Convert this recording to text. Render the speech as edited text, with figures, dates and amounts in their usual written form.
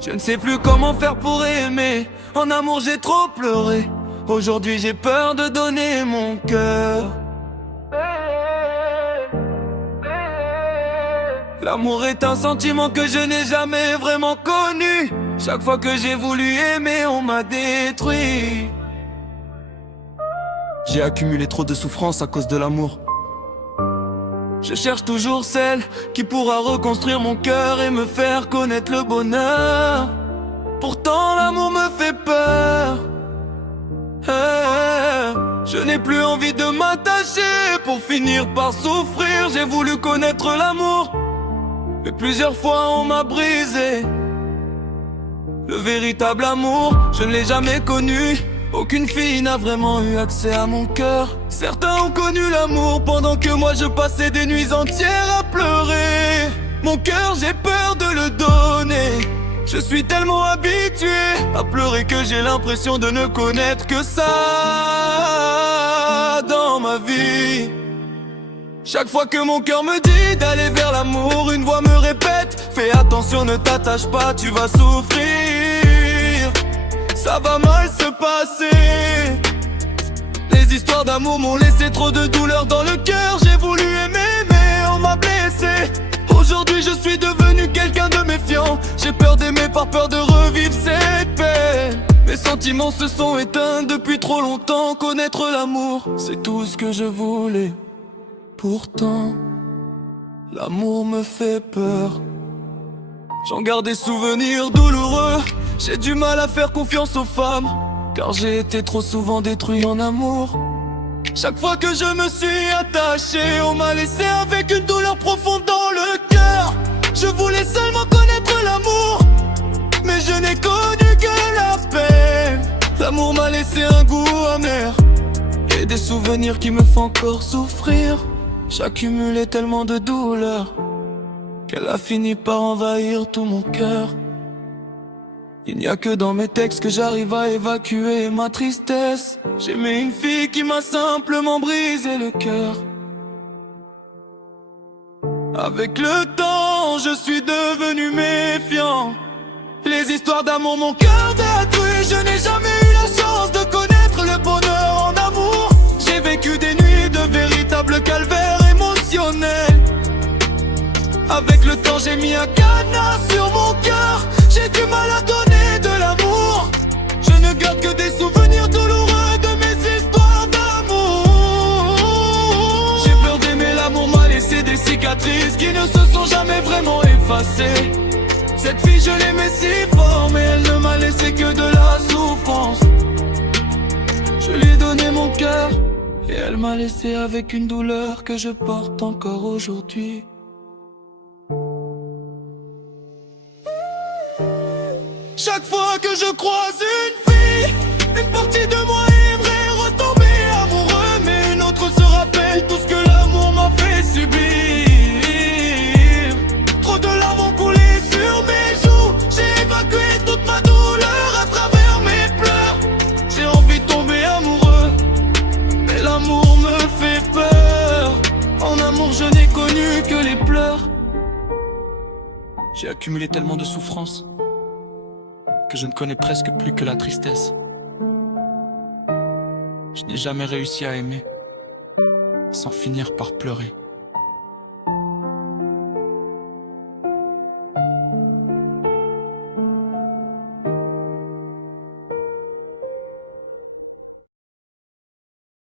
Je ne sais plus comment faire pour aimer. En amour j'ai trop pleuré. Aujourd'hui j'ai peur de donner mon cœur. L'amour est un sentiment que je n'ai jamais vraiment connu. Chaque fois que j'ai voulu aimer, on m'a détruit. J'ai accumulé trop de souffrances à cause de l'amour. Je cherche toujours celle qui pourra reconstruire mon cœur et me faire connaître le bonheur. Pourtant l'amour me fait peur. Je n'ai plus envie de m'attacher pour finir par souffrir. J'ai voulu connaître l'amour, mais plusieurs fois on m'a brisé. Le véritable amour, je ne l'ai jamais connu. Aucune fille n'a vraiment eu accès à mon cœur. Certains ont connu l'amour pendant que moi je passais des nuits entières à pleurer. Mon cœur, j'ai peur de le donner. Je suis tellement habitué à pleurer que j'ai l'impression de ne connaître que ça dans ma vie. Chaque fois que mon cœur me dit d'aller vers l'amour, une voix me répète: fais attention, ne t'attache pas, tu vas souffrir. Ça va mal se passer. Les histoires d'amour m'ont laissé trop de douleur dans le cœur. J'ai voulu aimer mais on m'a blessé. Aujourd'hui je suis devenu quelqu'un de méfiant. J'ai peur d'aimer par peur de revivre cette peine. Mes sentiments se sont éteints depuis trop longtemps. Connaître l'amour, c'est tout ce que je voulais. Pourtant, l'amour me fait peur. J'en garde des souvenirs douloureux. J'ai du mal à faire confiance aux femmes, car j'ai été trop souvent détruit en amour. Chaque fois que je me suis attaché, on m'a laissé avec une douleur profonde dans le cœur. Je voulais seulement connaître l'amour, mais je n'ai connu que la peine. L'amour m'a laissé un goût amer et des souvenirs qui me font encore souffrir. J'accumulais tellement de douleur qu'elle a fini par envahir tout mon cœur. Il n'y a que dans mes textes que j'arrive à évacuer ma tristesse. J'aimais une fille qui m'a simplement brisé le cœur. Avec le temps, je suis devenu méfiant. Les histoires d'amour m'ont cœur détruit. Je n'ai jamais eu la chance de connaître le bonheur en amour. J'ai vécu des nuits de véritable calvaire émotionnel. Avec le temps j'ai mis un cadenas sur mon cœur. J'ai du mal à donner de l'amour. Je ne garde que des souvenirs douloureux de mes histoires d'amour. J'ai peur d'aimer, l'amour m'a laissé des cicatrices qui ne se sont jamais vraiment effacées. Cette fille je l'aimais si fort, mais elle ne m'a laissé que de la souffrance. Je lui ai donné mon cœur et elle m'a laissé avec une douleur que je porte encore aujourd'hui. Chaque fois que je croise une fille, une partie de moi aimerait retomber amoureux, mais une autre se rappelle tout ce que l'amour m'a fait subir. Trop de larmes ont coulé sur mes joues. J'ai évacué toute ma douleur à travers mes pleurs. J'ai envie de tomber amoureux, mais l'amour me fait peur. En amour je n'ai connu que les pleurs. J'ai accumulé tellement de souffrances que je ne connais presque plus que la tristesse. Je n'ai jamais réussi à aimer sans finir par pleurer.